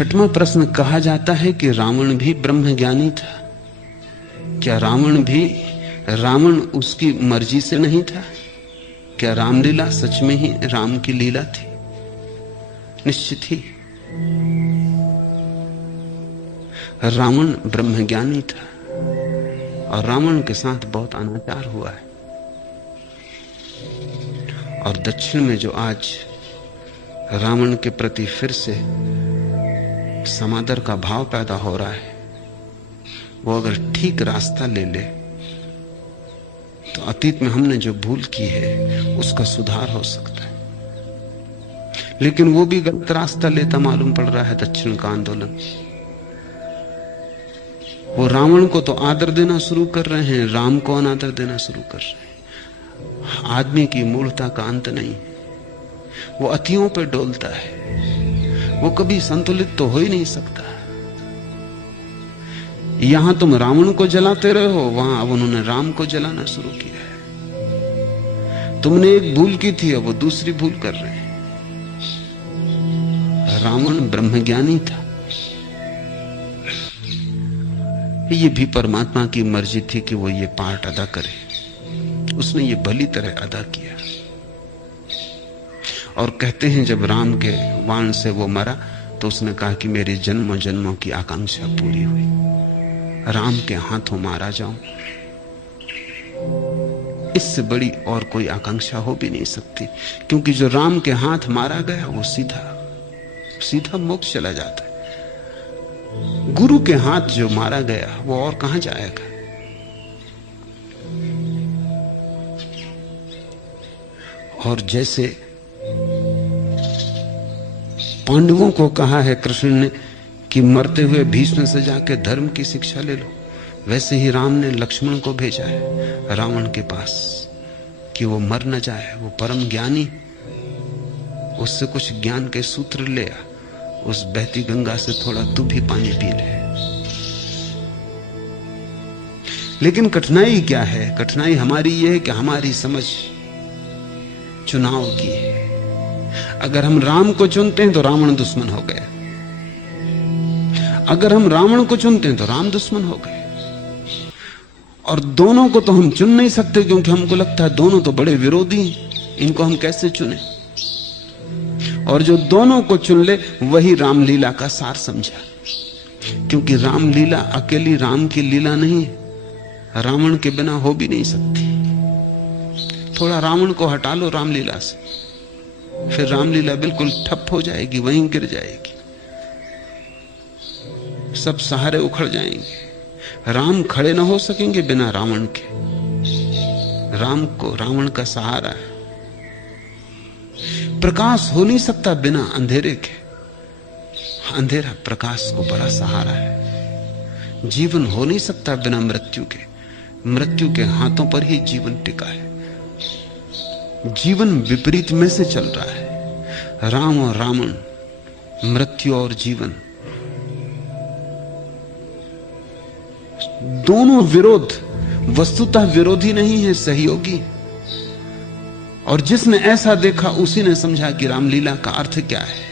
छठवां प्रश्न, कहा जाता है कि रावण भी ब्रह्मज्ञानी था। क्या रावण उसकी मर्जी से नहीं था? क्या रामलीला सच में ही राम की लीला थी? निश्चित ही रावण ब्रह्मज्ञानी था और रावण के साथ बहुत अनाचार हुआ है। और दक्षिण में जो आज रावण के प्रति फिर से समादर का भाव पैदा हो रहा है, वो अगर ठीक रास्ता ले ले तो अतीत में हमने जो भूल की है उसका सुधार हो सकता है। लेकिन वो भी गलत रास्ता लेता मालूम पड़ रहा है दक्षिण का आंदोलन। वो रावण को तो आदर देना शुरू कर रहे हैं, राम को अनादर देना शुरू कर रहे हैं। आदमी की मूढ़ता का अंत नहीं, वो अतियों पर डोलता है, वो कभी संतुलित तो हो ही नहीं सकता। यहां तुम रावण को जलाते रहे हो, वहां अब उन्होंने राम को जलाना शुरू किया है। तुमने एक भूल की थी, अब वो दूसरी भूल कर रहे हैं। रावण ब्रह्मज्ञानी था, ये भी परमात्मा की मर्जी थी कि वो ये पार्ट अदा करे। उसने ये भली तरह अदा किया। और कहते हैं जब राम के वाण से वो मरा तो उसने कहा कि मेरी जन्मों जन्मों की आकांक्षा पूरी हुई, राम के हाथों मारा जाऊं। इससे बड़ी और कोई आकांक्षा हो भी नहीं सकती, क्योंकि जो राम के हाथ मारा गया वो सीधा मोक्ष चला जाता है। गुरु के हाथ जो मारा गया वो और कहां जाएगा? और जैसे पांडवों को कहा है कृष्ण ने कि मरते हुए भीष्म से जाके धर्म की शिक्षा ले लो, वैसे ही राम ने लक्ष्मण को भेजा है रावण के पास कि वो मर न जाए। वो परम ज्ञानी, उससे कुछ ज्ञान के सूत्र ले आ, उस बहती गंगा से थोड़ा तू भी पानी पी ले। लेकिन कठिनाई क्या है? कठिनाई हमारी यह है कि हमारी समझ चुनाव की है। अगर हम राम को चुनते हैं तो रावण दुश्मन हो गया, अगर हम रावण को चुनते हैं तो राम दुश्मन हो गए। और दोनों को तो हम चुन नहीं सकते, क्योंकि हमको लगता है दोनों तो बड़े विरोधी हैं, इनको हम कैसे चुने? और जो दोनों को चुन ले वही रामलीला का सार समझा, क्योंकि रामलीला अकेली राम की लीला नहीं है, रावण के बिना हो भी नहीं सकती। थोड़ा रावण को हटा लो रामलीला से, फिर रामलीला बिल्कुल ठप हो जाएगी, वहीं गिर जाएगी, सब सहारे उखड़ जाएंगे। राम खड़े ना हो सकेंगे बिना रावण के। राम को रावण का सहारा है। प्रकाश हो नहीं सकता बिना अंधेरे के, अंधेरा प्रकाश को बड़ा सहारा है। जीवन हो नहीं सकता बिना मृत्यु के, मृत्यु के हाथों पर ही जीवन टिका है। जीवन विपरीत में से चल रहा है, राम और रावण, मृत्यु और जीवन, दोनों विरोध, वस्तुतः विरोधी नहीं है, सहयोगी। और जिसने ऐसा देखा उसी ने समझा कि रामलीला का अर्थ क्या है।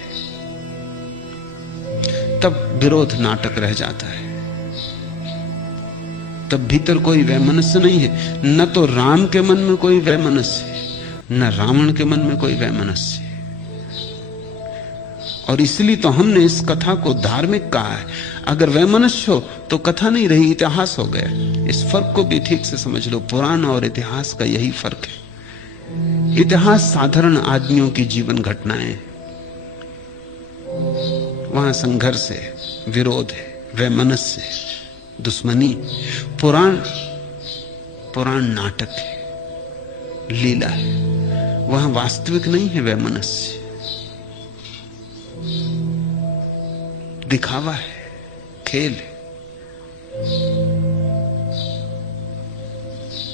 तब विरोध नाटक रह जाता है, तब भीतर कोई वैमनस्य नहीं है। न तो राम के मन में कोई वैमनस्य, न रावण के मन में कोई वैमनस्य। और इसलिए तो हमने इस कथा को धार्मिक कहा है। अगर वैमनस्य हो तो कथा नहीं रही, इतिहास हो गया। इस फर्क को भी ठीक से समझ लो, पुराण और इतिहास का यही फर्क है। इतिहास साधारण आदमियों की जीवन घटनाएं, वहां संघर्ष है, विरोध है, वैमनस्य है, दुश्मनी। पुराण नाटक है, लीला है, वहां वास्तविक नहीं है वैमनस्य, दिखावा है, खेल है।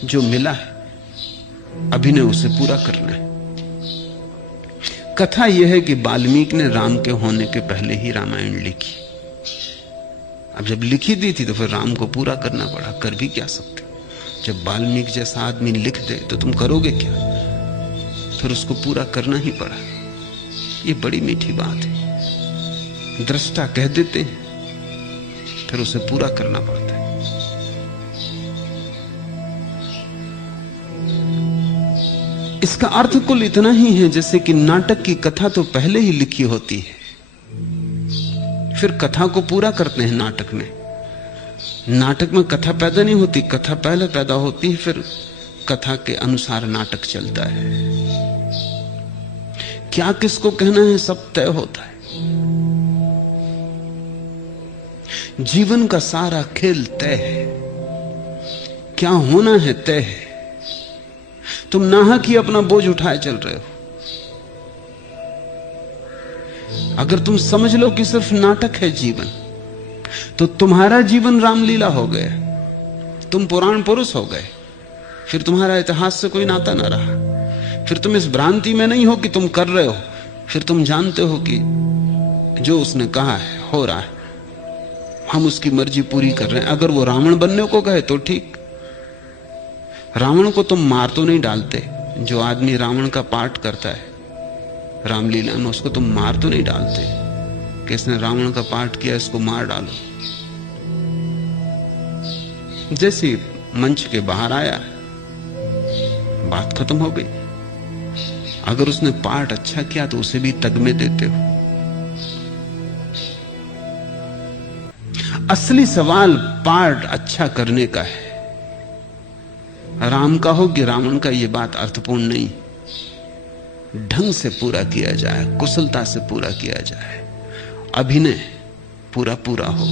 जो मिला है अभिनय उसे पूरा करना है। कथा यह है कि वाल्मीकि ने राम के होने के पहले ही रामायण लिखी। अब जब लिखी दी थी तो फिर राम को पूरा करना पड़ा, कर भी क्या सकते। जब वाल्मीकि जैसा आदमी लिख दे तो तुम करोगे क्या? फिर उसको पूरा करना ही पड़ा। ये बड़ी मीठी बात है। दृष्टा कह देते हैं, फिर उसे पूरा करना पड़ता है। इसका अर्थ कुल इतना ही है जैसे कि नाटक की कथा तो पहले ही लिखी होती है, फिर कथा को पूरा करते हैं नाटक में। नाटक में कथा पैदा नहीं होती, कथा पहले पैदा होती है, फिर कथा के अनुसार नाटक चलता है। क्या किसको कहना है सब तय होता है। जीवन का सारा खेल तय है, क्या होना है तय है। तुम नाहक ही अपना बोझ उठाए चल रहे हो। अगर तुम समझ लो कि सिर्फ नाटक है जीवन, तो तुम्हारा जीवन रामलीला हो गया, तुम पुराण पुरुष हो गए, फिर तुम्हारा इतिहास से कोई नाता ना रहा। फिर तुम इस भ्रांति में नहीं हो कि तुम कर रहे हो, फिर तुम जानते हो कि जो उसने कहा है हो रहा है, हम उसकी मर्जी पूरी कर रहे हैं। अगर वो रावण बनने को कहे तो ठीक, रावण को तुम मार तो नहीं डालते। जो आदमी रावण का पाठ करता है रामलीला में, उसको तुम मार तो नहीं डालते कि इसने रावण का पाठ किया, इसको मार डालो। जैसे मंच के बाहर आया, बात खत्म हो गई। अगर उसने पाठ अच्छा किया तो उसे भी तगमे देते हो। असली सवाल पाठ अच्छा करने का है। राम का हो कि रावण का, यह बात अर्थपूर्ण नहीं। ढंग से पूरा किया जाए, कुशलता से पूरा किया जाए, अभिनय पूरा पूरा हो,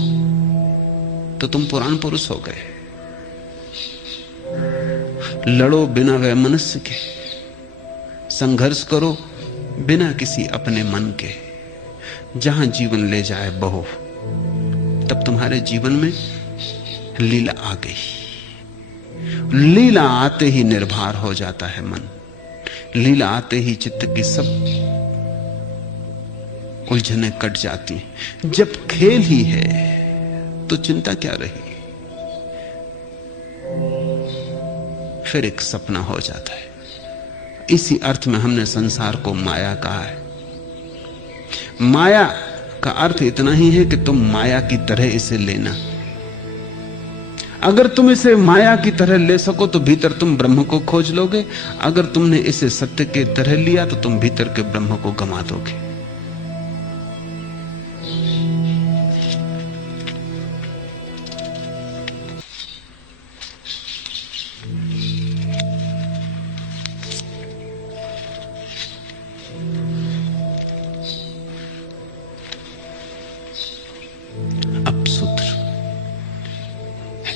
तो तुम पुराण पुरुष हो गए। लड़ो बिना वैमनस्य के, संघर्ष करो बिना किसी अपने मन के। जहां जीवन ले जाए बहो, तब तुम्हारे जीवन में लीला आ गई। लीला आते ही निर्भर हो जाता है मन। लीला आते ही चित्त की सब उलझने कट जाती हैं। जब खेल ही है तो चिंता क्या रही, फिर एक सपना हो जाता है। इसी अर्थ में हमने संसार को माया कहा है। माया का अर्थ इतना ही है कि तुम माया की तरह इसे लेना। अगर तुम इसे माया की तरह ले सको तो भीतर तुम ब्रह्म को खोज लोगे। अगर तुमने इसे सत्य की तरह लिया तो तुम भीतर के ब्रह्म को गंवा दोगे।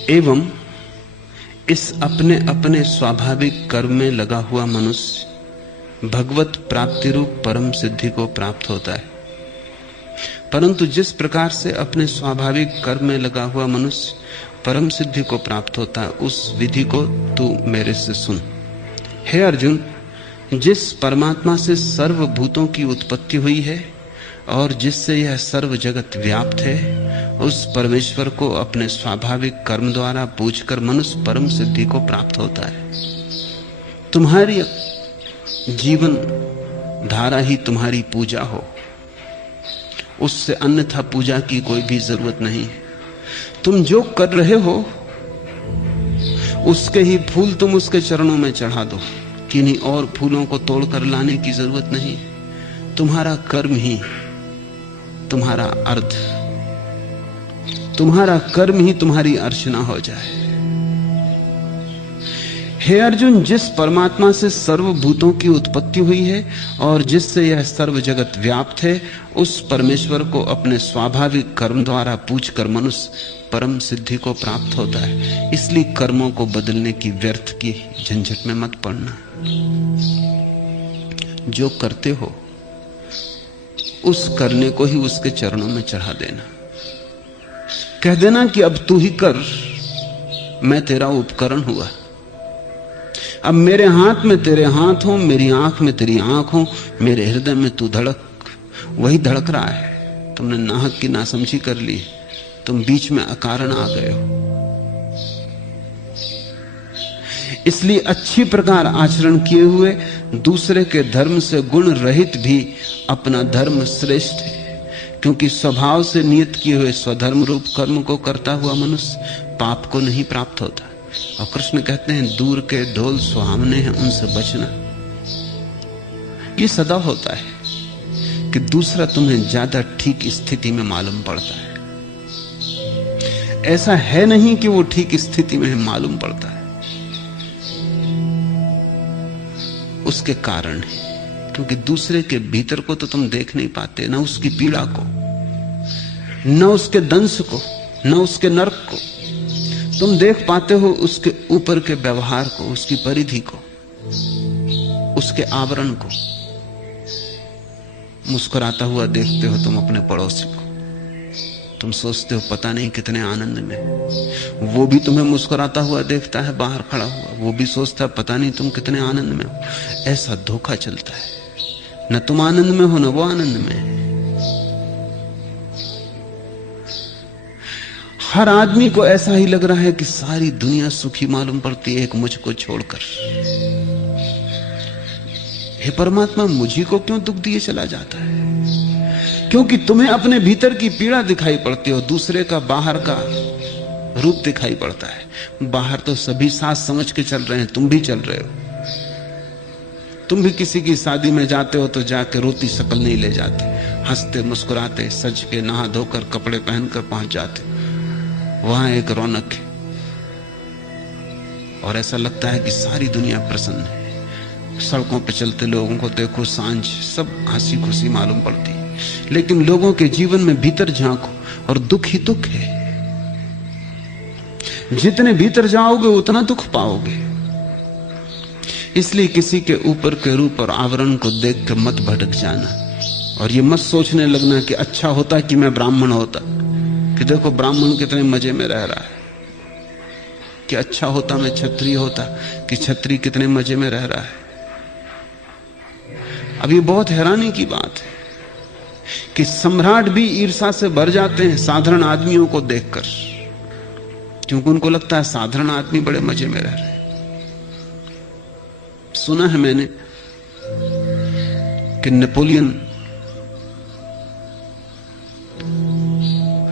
एवं इस अपने अपने स्वाभाविक कर्म में लगा हुआ मनुष्य भगवत प्राप्ति रूप परम सिद्धि को प्राप्त होता है। परंतु जिस प्रकार से अपने स्वाभाविक कर्म में लगा हुआ मनुष्य परम सिद्धि को प्राप्त होता है, उस विधि को तू मेरे से सुन। हे अर्जुन, जिस परमात्मा से सर्वभूतों की उत्पत्ति हुई है और जिससे यह सर्व जगत व्याप्त है, उस परमेश्वर को अपने स्वाभाविक कर्म द्वारा पूजकर मनुष्य परम सिद्धि को प्राप्त होता है। तुम्हारी जीवन धारा ही तुम्हारी पूजा हो, उससे अन्यथा पूजा की कोई भी जरूरत नहीं है। तुम जो कर रहे हो उसके ही फूल तुम उसके चरणों में चढ़ा दो, किन्हीं और फूलों को तोड़कर लाने की जरूरत नहीं है। तुम्हारा कर्म ही तुम्हारा अर्थ, तुम्हारा कर्म ही तुम्हारी अर्चना हो जाए। हे अर्जुन, जिस परमात्मा से सर्वभूतों की उत्पत्ति हुई है और जिससे यह सर्व जगत व्याप्त है, उस परमेश्वर को अपने स्वाभाविक कर्म द्वारा पूजकर मनुष्य परम सिद्धि को प्राप्त होता है। इसलिए कर्मों को बदलने की व्यर्थ की झंझट में मत पड़ना। जो करते हो उस करने को ही उसके चरणों में चढ़ा देना। कह देना कि अब तू ही कर, मैं तेरा उपकरण हुआ। अब मेरे हाथ में तेरे हाथ हो, मेरी आंख में तेरी आंख हो, मेरे हृदय में तू धड़क, वही धड़क रहा है। तुमने नाहक की नासमझी कर ली, तुम बीच में अकारण आ गए हो। इसलिए अच्छी प्रकार आचरण किए हुए दूसरे के धर्म से गुण रहित भी अपना धर्म श्रेष्ठ है, क्योंकि स्वभाव से नियत किए हुए स्वधर्म रूप कर्म को करता हुआ मनुष्य पाप को नहीं प्राप्त होता। और कृष्ण कहते हैं दूर के ढोल सुहावने हैं, उनसे बचना। ये सदा होता है कि दूसरा तुम्हें ज्यादा ठीक स्थिति में मालूम पड़ता है। ऐसा है नहीं कि वो ठीक स्थिति में मालूम पड़ता है, उसके कारण है क्योंकि दूसरे के भीतर को तो तुम देख नहीं पाते, ना उसकी पीड़ा को, न उसके दंश को, न उसके नरक को। तुम देख पाते हो उसके ऊपर के व्यवहार को, उसकी परिधि को, उसके आवरण को। मुस्कुराता हुआ देखते हो तुम अपने पड़ोसी को, तुम सोचते हो पता नहीं कितने आनंद में। वो भी तुम्हें मुस्कुराता हुआ देखता है बाहर खड़ा हुआ, वो भी सोचता है पता नहीं तुम कितने आनंद में हो। ऐसा धोखा चलता है, न तुम आनंद में हो न वो आनंद में है। हर आदमी को ऐसा ही लग रहा है कि सारी दुनिया सुखी मालूम पड़ती है एक मुझको छोड़कर। हे परमात्मा, मुझी को क्यों दुख दिए चला जाता है? क्योंकि तुम्हें अपने भीतर की पीड़ा दिखाई पड़ती है और दूसरे का बाहर का रूप दिखाई पड़ता है। बाहर तो सभी साथ समझ के चल रहे हैं, तुम भी चल रहे हो। तुम भी किसी की शादी में जाते हो तो जाके रोती शक्ल नहीं ले जाते, हंसते मुस्कुराते सज के नहा धोकर कपड़े पहनकर पहुंच जाते। वहां एक रौनक है और ऐसा लगता है कि सारी दुनिया प्रसन्न है। सड़कों पर चलते लोगों को देखो, सांझ सब हंसी खुशी मालूम पड़ती है, लेकिन लोगों के जीवन में भीतर झांको और दुख ही दुख है। जितने भीतर जाओगे उतना दुख पाओगे। इसलिए किसी के ऊपर के रूप और आवरण को देख कर मत भटक जाना और ये मत सोचने लगना कि अच्छा होता कि मैं ब्राह्मण होता, कि देखो ब्राह्मण कितने मजे में रह रहा है, कि अच्छा होता मैं क्षत्रिय होता, कि क्षत्रिय कितने मजे में रह रहा है। अब ये बहुत हैरानी की बात है कि सम्राट भी ईर्ष्या से भर जाते हैं साधारण आदमियों को देखकर, क्योंकि उनको लगता है साधारण आदमी बड़े मजे में रह रहे हैं। सुना है मैंने कि नेपोलियन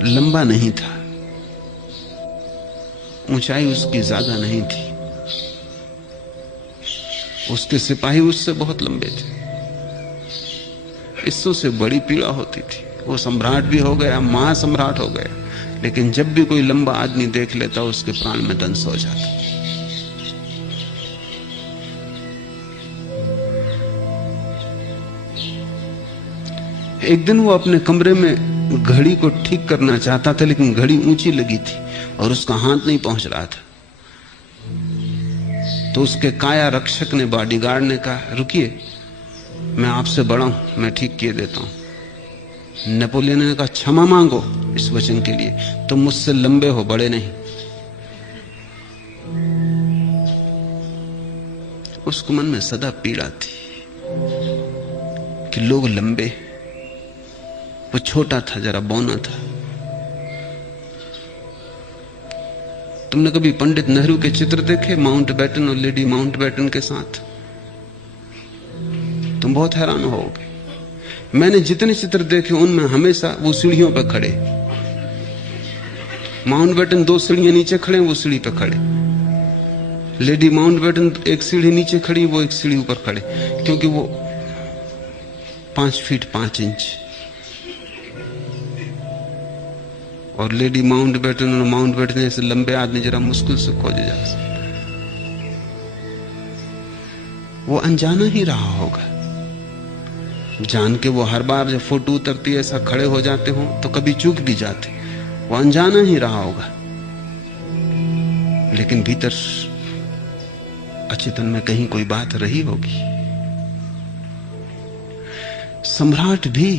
लंबा नहीं था, ऊंचाई उसकी ज्यादा नहीं थी, उसके सिपाही उससे बहुत लंबे थे। इससे उसे बड़ी पीड़ा होती थी। वो सम्राट भी हो गया, महासम्राट हो गया, लेकिन जब भी कोई लंबा आदमी देख लेता उसके प्राण में दंश हो जाता। एक दिन वो अपने कमरे में घड़ी को ठीक करना चाहता था, लेकिन घड़ी ऊंची लगी थी और उसका हाथ नहीं पहुंच रहा था। तो उसके काया रक्षक ने, बॉडीगार्ड ने कहा, रुकिए, मैं आपसे बड़ा हूं, मैं ठीक किए देता हूं। नेपोलियन ने कहा, क्षमा मांगो इस वचन के लिए, तुम मुझसे लंबे हो, बड़े नहीं। उसको मन में सदा पीड़ा थी कि लोग लंबे, वो छोटा था, जरा बौना था। तुमने कभी पंडित नेहरू के चित्र देखे माउंटबेटन और लेडी माउंटबेटन के साथ? तुम बहुत हैरान होगे। मैंने जितने चित्र देखे उनमें हमेशा वो सीढ़ियों पर खड़े, माउंटबेटन 2 सीढ़ियां नीचे खड़े, वो सीढ़ी पर खड़े। लेडी माउंटबेटन 1 सीढ़ी नीचे खड़ी, वो 1 सीढ़ी ऊपर खड़े, क्योंकि वो 5 फीट 5 इंच। और लेडी माउंटबेटन और माउंटबेटन ऐसे लंबे आदमी जरा मुश्किल से खोजे जा सकते। वो अनजाना ही रहा होगा, जान के वो हर बार जब फोटो उतरती है ऐसा खड़े हो जाते हो तो कभी चूक भी जाते। वो अनजाना ही रहा होगा, लेकिन भीतर अचेतन में कहीं कोई बात रही होगी। सम्राट भी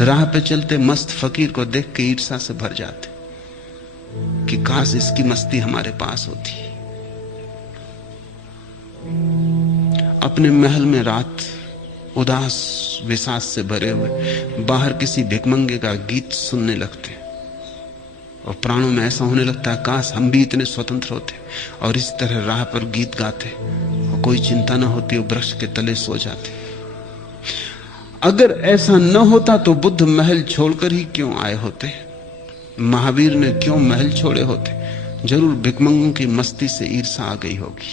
राह पे चलते मस्त फकीर को देख के ईर्ष्या से भर जाते कि काश इसकी मस्ती हमारे पास होती। अपने महल में रात उदास विषाद से भरे हुए बाहर किसी भिखमंगे का गीत सुनने लगते और प्राणों में ऐसा होने लगता है काश हम भी इतने स्वतंत्र होते और इस तरह राह पर गीत गाते और कोई चिंता ना होती और वृक्ष के तले सो जाते। अगर ऐसा न होता तो बुद्ध महल छोड़कर ही क्यों आए होते, महावीर ने क्यों महल छोड़े होते? जरूर भिकमंगों की मस्ती से ईर्षा आ गई होगी,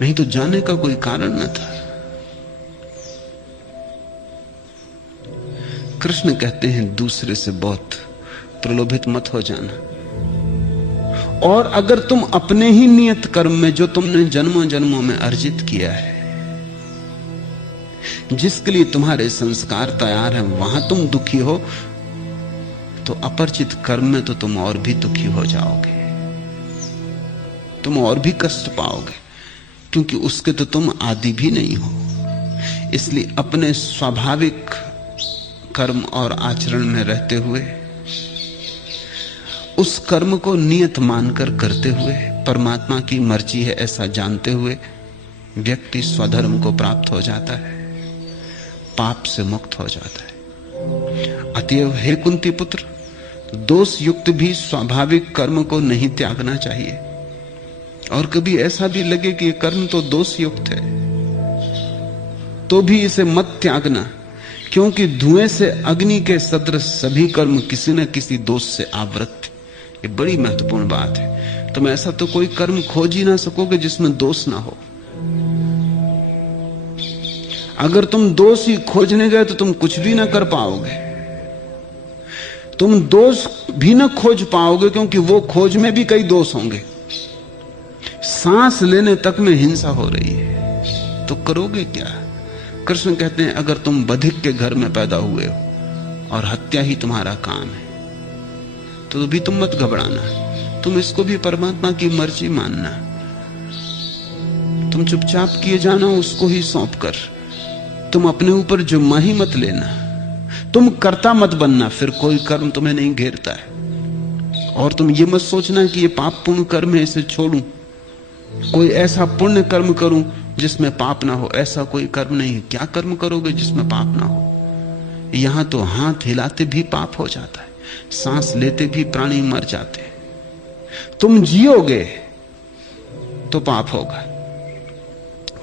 नहीं तो जाने का कोई कारण न था। कृष्ण कहते हैं दूसरे से बहुत प्रलोभित मत हो जाना, और अगर तुम अपने ही नियत कर्म में, जो तुमने जन्मों जन्मों में अर्जित किया है, जिसके लिए तुम्हारे संस्कार तैयार हैं, वहां तुम दुखी हो, तो अपरिचित कर्म में तो तुम और भी दुखी हो जाओगे, तुम और भी कष्ट पाओगे, क्योंकि उसके तो तुम आदि भी नहीं हो। इसलिए अपने स्वाभाविक कर्म और आचरण में रहते हुए, उस कर्म को नियत मानकर करते हुए, परमात्मा की मर्जी है ऐसा जानते हुए, व्यक्ति स्वधर्म को प्राप्त हो जाता है, पाप से मुक्त हो जाता है। अतएव हे कुंती पुत्र, दोष युक्त भी स्वाभाविक कर्म को नहीं त्यागना चाहिए। और कभी ऐसा भी लगे कि ये कर्म तो दोष युक्त है, तो भी इसे मत त्यागना, क्योंकि धुएं से अग्नि के सदृश सभी कर्म किसी न किसी दोष से आवृत। ये बड़ी महत्वपूर्ण बात है। तुम ऐसा तो कोई कर्म खोज ही ना सकोगे जिसमें दोष ना हो। अगर तुम दोष ही खोजने गए तो तुम कुछ भी ना कर पाओगे, तुम दोष भी ना खोज पाओगे, क्योंकि वो खोज में भी कई दोष होंगे। सांस लेने तक में हिंसा हो रही है, तो करोगे क्या? कृष्ण कहते हैं अगर तुम बधिक के घर में पैदा हुए हो और हत्या ही तुम्हारा काम है, तो भी तुम मत घबराना, तुम इसको भी परमात्मा की मर्जी मानना, तुम चुपचाप किए जाना उसको ही सौंप कर। तुम अपने ऊपर जुम्मा मत लेना, तुम कर्ता मत बनना, फिर कोई कर्म तुम्हें नहीं घेरता है। और तुम ये मत सोचना कि ये पाप पुण्य कर्म है इसे छोड़ूं, कोई ऐसा पुण्य कर्म करूं जिसमें पाप ना हो। ऐसा कोई कर्म नहीं। क्या कर्म करोगे जिसमें पाप ना हो? यहां तो हाथ हिलाते भी पाप हो जाता है, सांस लेते भी प्राणी मर जाते हैं। तुम जियोगे तो पाप होगा,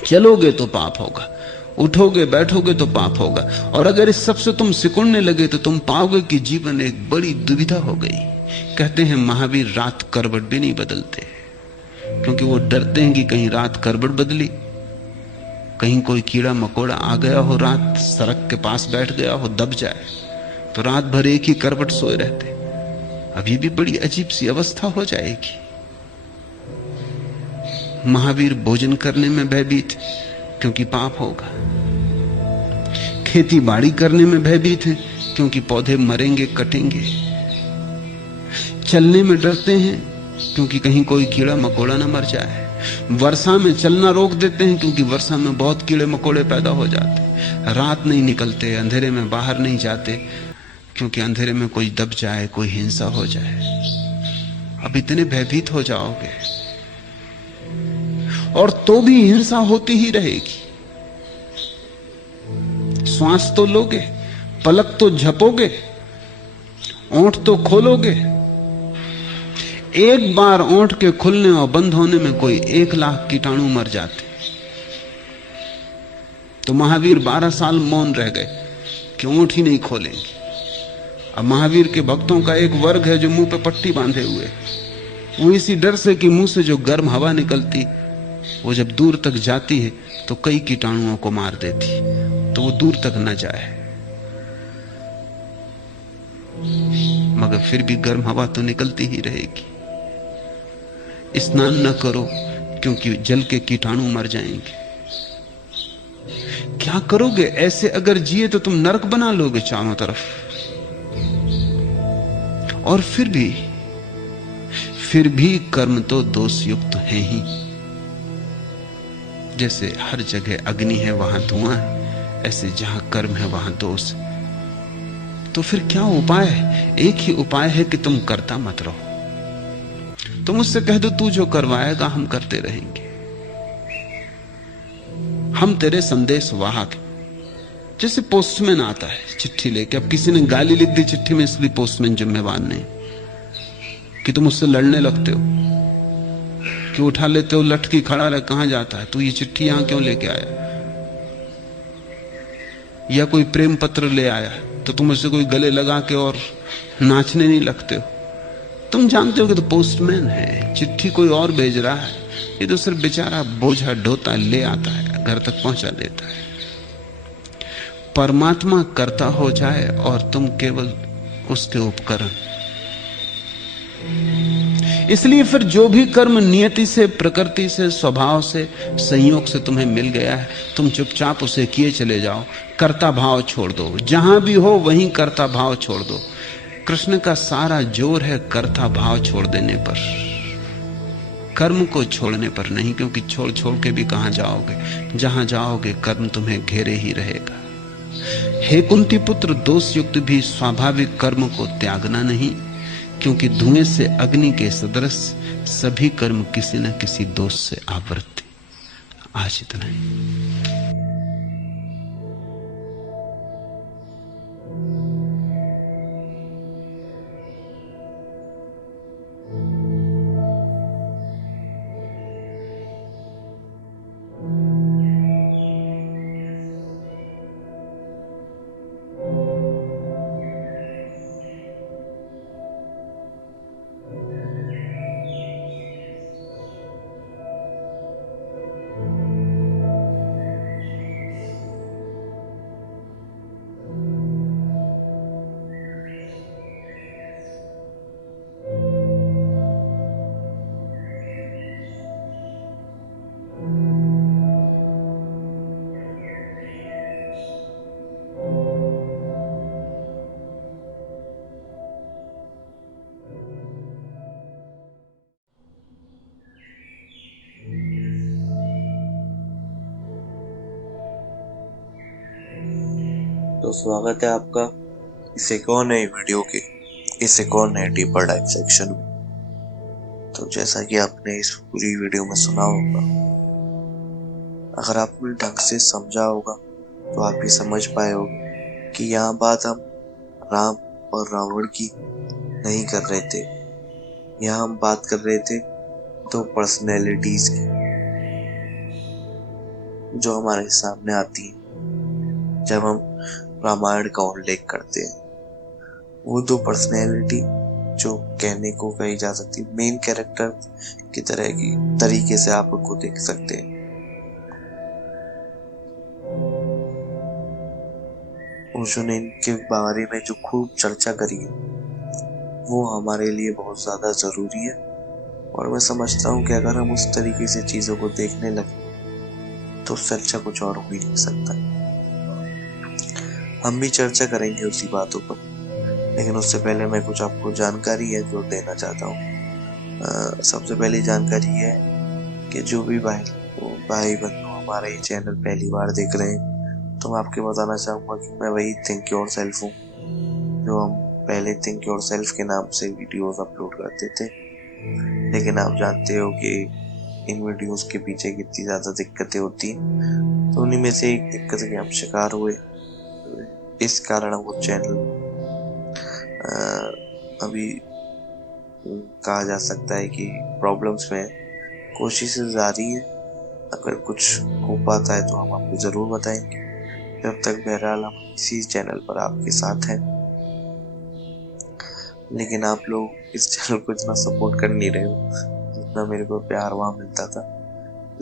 चलोगे तो पाप होगा, उठोगे बैठोगे तो पाप होगा। और अगर इस सब से तुम सिकुड़ने लगे तो तुम पाओगे कि जीवन एक बड़ी दुविधा हो गई। कहते हैं महावीर रात करवट भी नहीं बदलते, क्योंकि वो डरते हैं कि कहीं रात करवट बदली, कहीं कोई कीड़ा मकोड़ा आ गया हो, रात सड़क के पास बैठ गया हो, दब जाए, तो रात भर एक ही करवट सोए रहते। अब ये भी बड़ी अजीब सी अवस्था हो जाएगी। महावीर भोजन करने में भयभीत, क्योंकि पाप होगा। खेती बाड़ी करने में भयभीत है, क्योंकि पौधे मरेंगे, कटेंगे। चलने में डरते हैं, क्योंकि कहीं कोई कीड़ा मकोड़ा ना मर जाए। वर्षा में चलना रोक देते हैं, क्योंकि वर्षा में बहुत कीड़े मकोड़े पैदा हो जाते। रात नहीं निकलते, अंधेरे में बाहर नहीं जाते, क्योंकि अंधेरे में कोई दब जाए, कोई हिंसा हो जाए। अब इतने भयभीत हो जाओगे और तो भी हिंसा होती ही रहेगी। श्वास तो लोगे, पलक तो झपोगे, ओंठ तो खोलोगे। एक बार ओंठ के खुलने और बंद होने में कोई 1 लाख कीटाणु मर जाते। तो महावीर 12 साल मौन रह गए कि ओंठ ही नहीं खोलेंगे। अब महावीर के भक्तों का एक वर्ग है जो मुंह पे पट्टी बांधे हुए, वो इसी डर से कि मुंह से जो गर्म हवा निकलती वो जब दूर तक जाती है तो कई कीटाणुओं को मार देती, तो वो दूर तक न जाए। मगर फिर भी गर्म हवा तो निकलती ही रहेगी। स्नान न करो, क्योंकि जल के कीटाणु मर जाएंगे। क्या करोगे? ऐसे अगर जिए तो तुम नरक बना लोगे चारों तरफ। और फिर भी कर्म तो दोष युक्त है ही। जैसे हर जगह अग्नि है वहां धुआं है, ऐसे जहां कर्म है वहां दोष। तो फिर क्या उपाय है? एक ही उपाय है कि तुम करता मत रहो। तुम उससे कह दो तू जो करवाएगा हम करते रहेंगे, हम तेरे संदेश वाहक। जैसे पोस्टमैन आता है चिट्ठी लेके, अब किसी ने गाली लिख दी चिट्ठी में, इसलिए पोस्टमैन जिम्मेवार नहीं कि तुम उससे लड़ने लगते हो कि उठा लेते हो, लटकी खड़ा रहे, कहां जाता है तू, ये चिट्ठी यहां क्यों लेके आया। या कोई प्रेम पत्र ले आया तो तुम उससे कोई गले लगा के और नाचने नहीं लगते हो। तुम जानते हो कि तो पोस्टमैन है, चिट्ठी कोई और भेज रहा है, ये तो सिर्फ बेचारा बोझा ढोता ले आता है, घर तक पहुंचा देता है। परमात्मा करता हो जाए और तुम केवल उसके उपकरण। इसलिए फिर जो भी कर्म नियति से, प्रकृति से, स्वभाव से, संयोग से तुम्हें मिल गया है, तुम चुपचाप उसे किए चले जाओ। कर्ता भाव छोड़ दो, जहां भी हो वहीं कर्ता भाव छोड़ दो। कृष्ण का सारा जोर है कर्ता भाव छोड़ देने पर, कर्म को छोड़ने पर नहीं, क्योंकि छोड़ छोड़ के भी कहां जाओगे, जहां जाओगे कर्म तुम्हें घेरे ही रहेगा। हे कुंती पुत्र, दोष युक्त भी स्वाभाविक कर्म को त्यागना नहीं, क्योंकि धुएं से अग्नि के सदृश सभी कर्म किसी न किसी दोष से आवृत। आज इतना ही। तो स्वागत है आपका इस एक और नई वीडियो के, इस एक और नए डीपर डाइव सेक्शन में। तो जैसा कि आपने इस पूरी वीडियो में सुना होगा, अगर आपने ढंग से समझा होगा तो आप ये समझ पाए होंगे कि यहाँ बात हम राम और रावण की नहीं कर रहे थे। यहाँ हम बात कर रहे थे दो पर्सनैलिटीज की जो हमारे सामने आती हैं जब हम रामायण का उल्लेख करते हैं। वो दो पर्सनैलिटी जो कहने को कही जा सकती है मेन कैरेक्टर की तरह की तरीके से आप उनको देख सकते हैं। अर्जुन इनके बारे में जो खूब चर्चा करी है वो हमारे लिए बहुत ज्यादा जरूरी है, और मैं समझता हूँ कि अगर हम उस तरीके से चीजों को देखने लगे तो उससे अच्छा कुछ और हो ही नहीं सकता। हम भी चर्चा करेंगे उसी बातों पर, लेकिन उससे पहले मैं कुछ आपको जानकारी है जो देना चाहता हूँ। सबसे पहली जानकारी है कि जो भी भाई बंधु हमारे ये चैनल पहली बार देख रहे हैं, तो मैं आपके बताना चाहूँगा कि मैं वही थिंक योर सेल्फ हूँ जो हम पहले थिंक योर सेल्फ के नाम से वीडियोस अपलोड करते थे। लेकिन आप जानते हो कि इन वीडियोस के पीछे कितनी ज़्यादा दिक्कतें होती हैं, तो उन्हीं में से एक दिक्कत के हम शिकार हुए। इस कारण वो चैनल अभी कहा जा सकता है कि प्रॉब्लम्स में। कोशिशें जारी है, अगर कुछ हो पाता है तो हम आपको ज़रूर बताएंगे। जब तक बहरहाल हम इसी चैनल पर आपके साथ हैं, लेकिन आप लोग इस चैनल को इतना सपोर्ट कर नहीं रहे हो जितना मेरे को प्यार वहाँ मिलता था।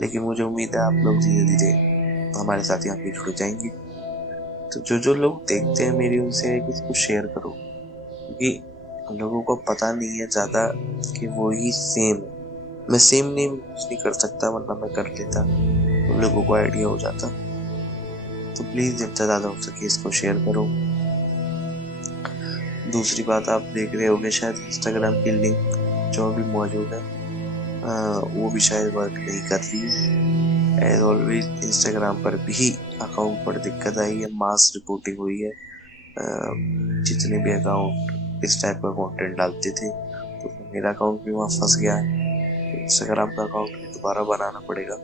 लेकिन मुझे उम्मीद है आप लोग धीरे धीरे हमारे साथ यहाँ भी जुड़ जाएंगे। तो जो लोग देखते हैं मेरी, उनसे है कि इसको शेयर करो, क्योंकि लोगों को पता नहीं है ज़्यादा कि वो ही सेम है। मैं सेम नेम यूज नहीं कर सकता, वरना मैं कर लेता तो लोगों को आइडिया हो जाता। तो प्लीज़ जितना ज़्यादा हो सके इसको शेयर करो। दूसरी बात, आप देख रहे होंगे शायद इंस्टाग्राम की लिंक जो भी मौजूद है वो भी शायद वर्क नहीं कर रही है। एज ऑलवेज इंस्टाग्राम पर भी अकाउंट पर दिक्कत आई है, मास रिपोर्टिंग हुई है। जितने भी अकाउंट इस टाइप का कंटेंट डालते थे, तो मेरा अकाउंट भी वहाँ फंस गया है। तो इंस्टाग्राम का अकाउंट भी दोबारा बनाना पड़ेगा।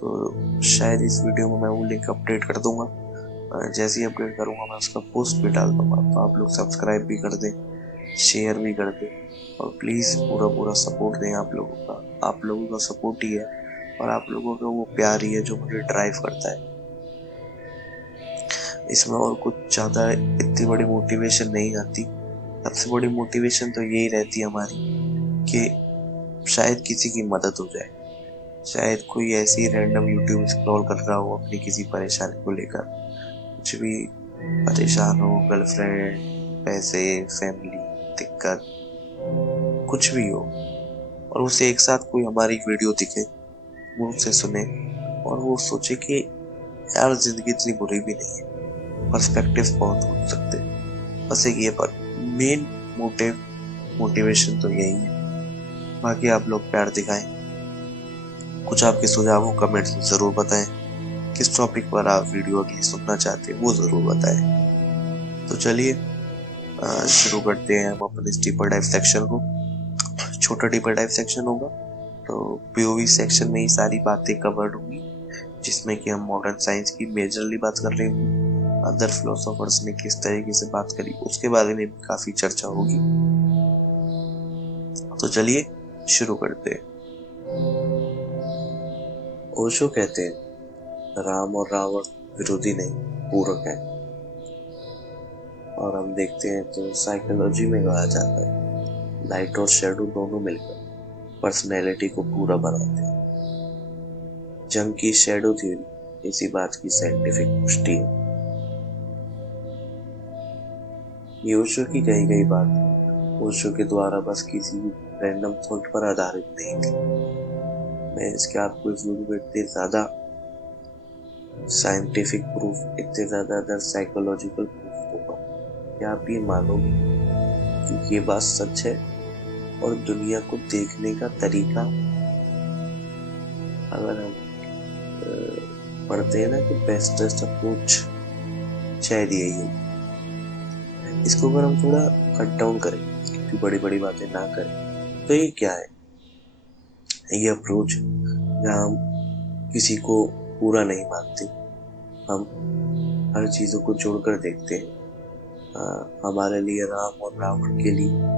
तो शायद इस वीडियो में मैं वो लिंक अपडेट कर दूंगा। जैसे ही अपडेट करूंगा मैं उसका पोस्ट भी डाल दूंगा, तो आप लोग सब्सक्राइब भी कर दें शेयर भी कर दें और प्लीज़ पूरा पूरा सपोर्ट दें आप लोगों का। आप लोगों का सपोर्ट ही है और आप लोगों का वो प्यार ही है जो मुझे ड्राइव करता है। इसमें और कुछ ज़्यादा इतनी बड़ी मोटिवेशन नहीं आती। सबसे बड़ी मोटिवेशन तो यही रहती है हमारी कि शायद किसी की मदद हो जाए। शायद कोई ऐसी रैंडम यूट्यूब स्क्रॉल कर रहा हो अपनी किसी परेशानी को लेकर, कुछ भी परेशान हो, गर्लफ्रेंड, पैसे, फैमिली, दिक्कत, कुछ भी हो, और उसे एक साथ कोई हमारी वीडियो दिखे, वो उसे सुने और वो सोचे कि यार जिंदगी इतनी बुरी भी नहीं है, पर्सपेक्टिव बहुत हो सकते हैं। बस एक ये पर मेन मोटिवेशन तो यही है। बाकी आप लोग प्यार दिखाएं। कुछ आपके सुझाव हो कमेंट्स में जरूर बताएं। किस टॉपिक पर आप वीडियो अगली सुनना चाहते हैं वो जरूर बताएं। तो चलिए शुरू करते हैं हम अपने इस डीपर डाइव सेक्शन को। छोटा डीपर डाइव सेक्शन होगा, तो पीओवी सेक्शन में ही सारी बातें कवर्ड होंगी, जिसमें कि हम मॉडर्न साइंस की मेजरली बात कर रहे होंगे। अदर फिलोसोफर्स ने किस तरीके से बात करी उसके बारे में भी काफी चर्चा होगी। तो चलिए शुरू करते हैं। ओशो कहते हैं राम और रावण विरोधी नहीं, पूरक है। और हम देखते हैं तो साइकोलॉजी में कहा जाता है लाइट और शेडो दोनों मिलकर पर्सनैलिटी को पूरा बनाते हैं। जंग की शेडो थ्योरी इसी बात की साइंटिफिक पुष्टि है। ये ओशो की कही गई बात ओशो के द्वारा बस किसी रैंडम थॉट पर आधारित नहीं थी। मैं इसके आपको इतने ज्यादा साइंटिफिक प्रूफ, इतने ज्यादा अदर साइकोलॉजिकल प्रूफ दूंगा कि आप ये मानोगे कि ये बात सच है। और दुनिया को देखने का तरीका अगर हम पढ़ते हैं ना कि बेस्टेस्ट अप्रोच शायद यही है। इसको अगर हम थोड़ा कट डाउन करें, क्योंकि बड़ी बड़ी बातें ना करें, तो ये क्या है? ये अप्रोच जहाँ हम किसी को पूरा नहीं मानते, हम हर चीजों को जोड़कर देखते हैं। हमारे लिए राम और रावण के लिए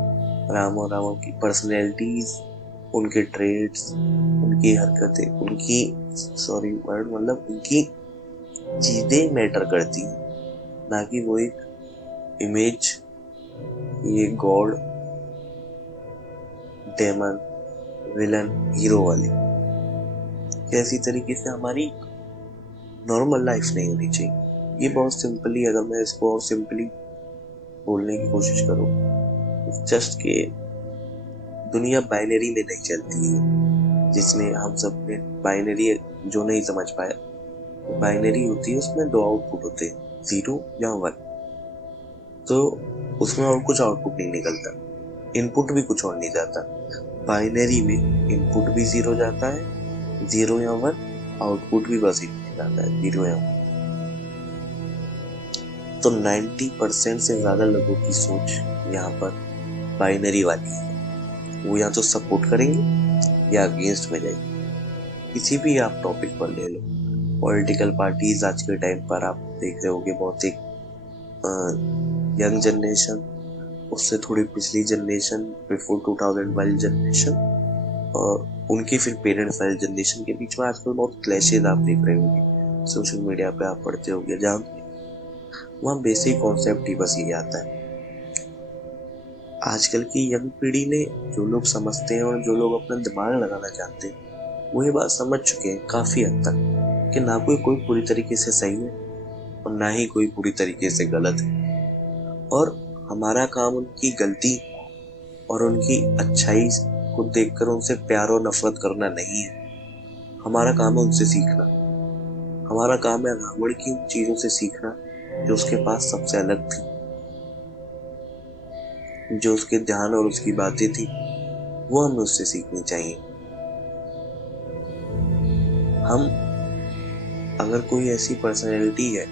राम और रावण की पर्सनैलिटीज, उनके ट्रेड्स, उनकी हरकतें, उनकी उनकी चीजें मैटर करती हैं, ना कि वो एक इमेज, ये गॉड, डेमन, विलन, हीरो वाली कैसी तरीके से हमारी नॉर्मल लाइफ नहीं होनी चाहिए। ये बहुत सिंपली, अगर मैं इसको और सिंपली बोलने की कोशिश करूँ, जस्ट के दुनिया बाइनरी में नहीं चलती है, जिसमें हम सब ने बाइनरी जो नहीं समझ पाया, बाइनरी होती है, उसमें दो आउटपुट होते हैं, 0 या 1। तो उसमें और कुछ आउटपुट नहीं निकलता, इनपुट भी कुछ और नहीं जाता। बाइनरी में इनपुट भी 0 जाता है, 0 या 1, आउटपुट भी बस इनपुट जाता है, 0 या 1। तो 90% से ज्यादा लोगों की सोच यहाँ पर बाइनरी वाली है। वो या तो सपोर्ट करेंगे या अगेंस्ट में जाएंगे। किसी भी आप टॉपिक पर ले लो, पॉलिटिकल पार्टीज आज के टाइम पर आप देख रहे होगे, बहुत एक यंग जनरेशन, उससे थोड़ी पिछली जनरेशन, बिफोर 2000 वाली जनरेशन, और उनके फिर पेरेंट्स वाली जनरेशन के बीच में आजकल बहुत क्लैशेज आप देख रहे होंगे, सोशल मीडिया पे आप पढ़ते होंगे, जहाँ वहाँ बेसिक कॉन्सेप्ट ही बस ये आता है। आजकल की यंग पीढ़ी ने, जो लोग समझते हैं और जो लोग अपना दिमाग लगाना चाहते हैं, वो ये बात समझ चुके हैं काफी हद तक कि ना कोई पूरी तरीके से सही है और ना ही कोई पूरी तरीके से गलत है। और हमारा काम उनकी गलती और उनकी अच्छाई को देखकर उनसे प्यार और नफरत करना नहीं है। हमारा काम है उनसे सीखना। हमारा काम है रावण की उन चीजों से सीखना जो उसके पास सबसे अलग थी, जो उसके ध्यान और उसकी बातें थी, वो हमें उससे सीखनी चाहिए। हम अगर कोई ऐसी पर्सनैलिटी है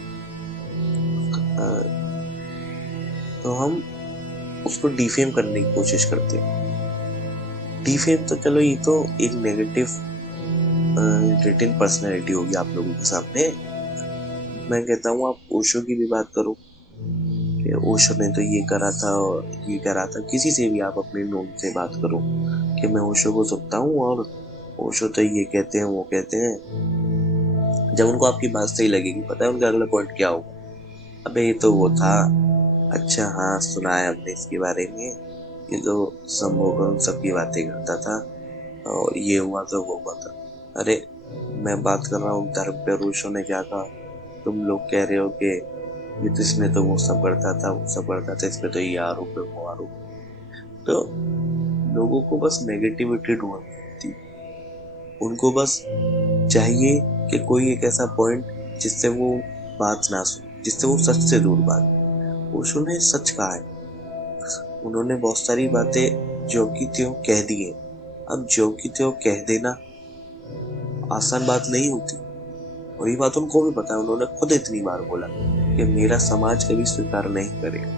तो हम उसको डिफेम करने की कोशिश करते हैं। डिफेम तो चलो, ये तो एक नेगेटिव रिटन पर्सनैलिटी होगी आप लोगों के सामने। मैं कहता हूँ आप ओशो की भी बात करो, कि ओशो ने तो ये करा था और ये करा था। किसी से भी आप अपने नोन से बात करो कि मैं ओशो को सुनता हूँ और ओशो तो ये कहते हैं वो कहते हैं, जब उनको आपकी बात सही लगेगी, पता है उनका अगला पॉइंट क्या होगा? अबे ये तो वो था, अच्छा हाँ सुना है हमने इसके बारे में, ये तो संभोग उन सबकी बातें करता था और ये हुआ तो वो हुआ था। अरे मैं बात कर रहा हूँ धर्म पे, ओशो ने क्या कहा? तुम लोग कह रहे हो कि ये तो इसमें तो वो सब करता था वो सब करता था, इसमें तो ये आरोप है वो आरोप है। तो लोगों को बस नेगेटिविटी ढूंढनी थी, उनको बस चाहिए कि कोई एक ऐसा पॉइंट जिससे वो बात ना सुने, जिससे वो सच से दूर बात। ओशो ने सच कहा है, उन्होंने बहुत सारी बातें जो की त्यों कह दी है। अब जो की त्यों कह देना आसान बात नहीं होती, और ये बात उनको भी पता है, उन्होंने खुद इतनी बार बोला कि मेरा समाज कभी स्वीकार नहीं करेगा।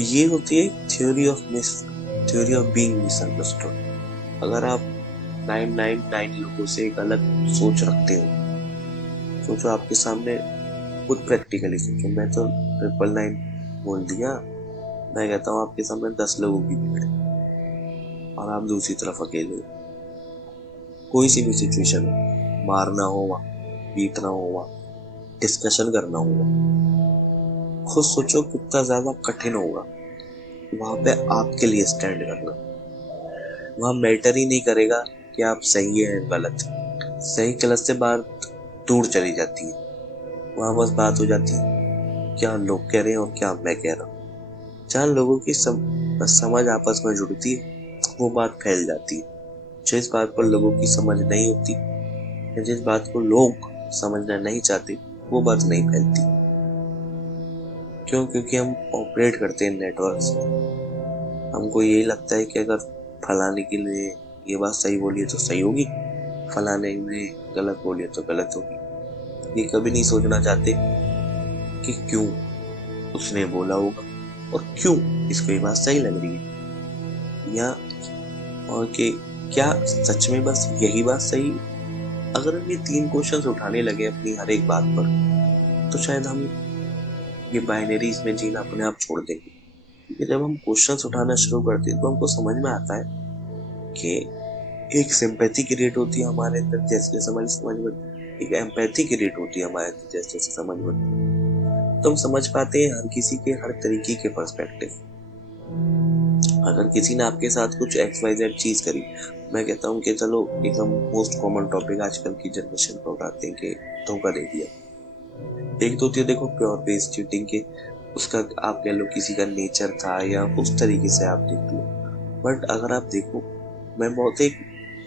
ये होती है थ्योरी ऑफ बीइंग मिसअंडरस्टूड। अगर आप 999 लोगों से एक अलग सोच रखते हो, सोचो आपके सामने, खुद प्रैक्टिकली सोचो, मैं तो 999 बोल दिया, मैं कहता हूँ आपके सामने 10 लोगों की भीड़ है और आप दूसरी तरफ अकेले हो। कोई सी भी सिचुएशन हो, मारना हो वहाँ, पीटना हो वहाँ, डिस्कशन करना होगा, खुद सोचो कितना ज्यादा कठिन होगा वहां पे आपके लिए स्टैंड करना। वहां मैटर ही नहीं करेगा कि आप सही है गलत, सही गलत से बात दूर चली जाती है। वहां बस बात हो जाती है क्या लोग कह रहे हैं और क्या मैं कह रहा हूँ। जहाँ लोगों की समझ आपस में जुड़ती है, वो बात फैल जाती है। जिस बात पर लोगों की समझ नहीं होती या जिस बात को लोग समझना नहीं चाहते, वो बात नहीं फैलती। क्यों? क्योंकि हम ऑपरेट करते हैं नेटवर्क से। हमको यही लगता है कि अगर फलाने के लिए ये बात सही बोली तो सही होगी, फलाने ने गलत बोली तो गलत होगी। ये कभी नहीं सोचना चाहते कि क्यों उसने बोला होगा और क्यों इसको ये बात सही लग रही है, या और कि क्या सच में बस यही बात सही है। अगर हम ये 3 क्वेश्चंस उठाने लगे अपनी हर एक बात पर, तो शायद हम ये बाइनरीज में जीना अपने आप छोड़ देंगे। क्योंकि जब हम क्वेश्चंस उठाना शुरू करते हैं तो हमको समझ में आता है कि एक सिंपैथी क्रिएट होती है हमारे अंदर जैसे जैसे हमारी समझ बढ़ती, एक एम्पैथी क्रिएट होती है हमारे अंदर जैसे जैसे समझ बढ़ती। तो हम समझ पाते हैं हर किसी के हर तरीके के पर्सपेक्टिव। अगर किसी ने आपके साथ कुछ XYZ चीज करी, मैं कहता हूँ कि चलो एक हम मोस्ट कॉमन टॉपिक आजकल की जनरेशन पर उठाते हैं कि धोखा दे दिया। एक तो होती है देखो प्योर बेस चीटिंग के, उसका आप कह लो किसी का नेचर था या उस तरीके से आप देख लो। बट अगर आप देखो, मैं बहुत एक